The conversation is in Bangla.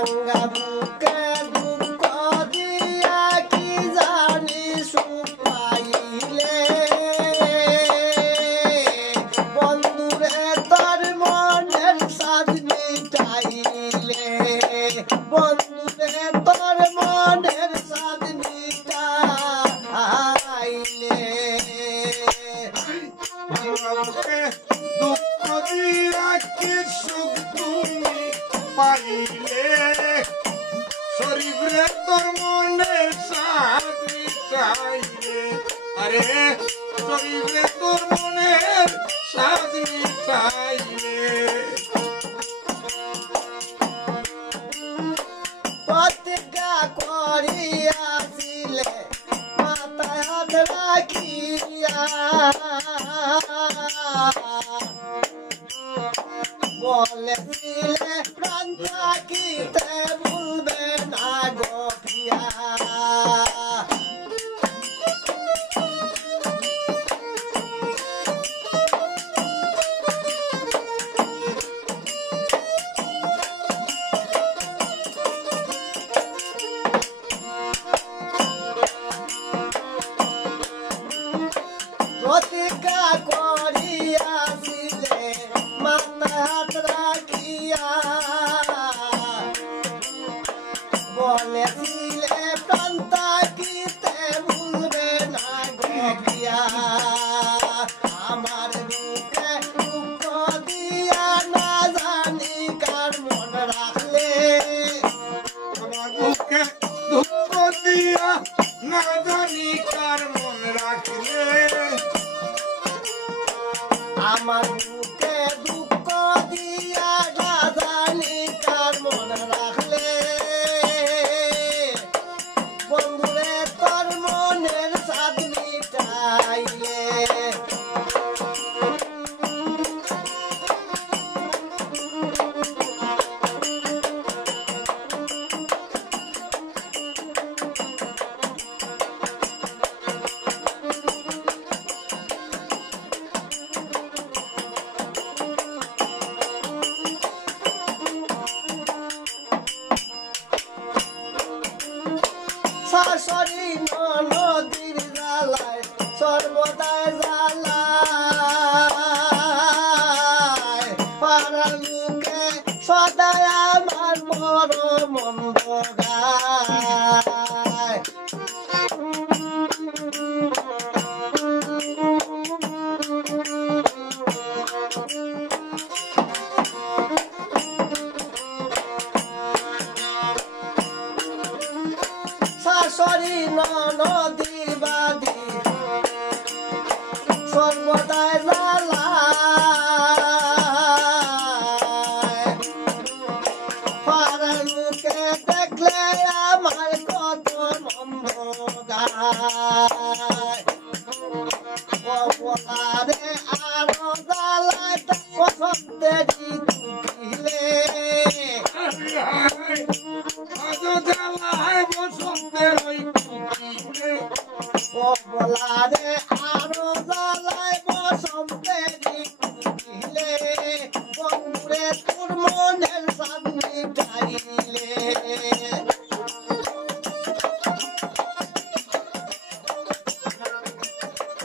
ভাঙ্গা বুকে দুঃখ দিয়া কি জানি সুখ পাইলে বন্ধুরে তোর মনের সাধ মিটাইলে বন্ধুরে তোর মনের সাধ মিটাইলে দুঃখ দিয়া কি সুখ তুমি পাইলে শরীরে তোর মনের সাথ মিটাইলে আরে শরীরে তোর মনের সাথ মিটাইলে প্রতিজ্ঞা করিয়াছিলে মাথায় হাত রাখিয়া বলেছিলে প্রাণ থাকিতে ভুলবে না গো প্রিয়া প্রতিজ্ঞা করিয়াছিলে মাথায় হাত রাখিয়া বলেছিলে প্রাণ থাকিতে ভুলবে না গো প্রিয়া আমার বুকে দুঃখ দিয়া না জানি কার মন রাখলে আমার বুকে দুঃখ দিয়া না জানি কার মন রাখলে আমার বুকে দুঃখ দিয়া না জানি কার মন রাখলে বন্ধুরে তোর মনের সাধ মিটাইলে শাশুড়ি নদীর জ্বালায় সর্বদাই জ্বালায় পাড়ার লোকে সদাই আমার বড় মন্দ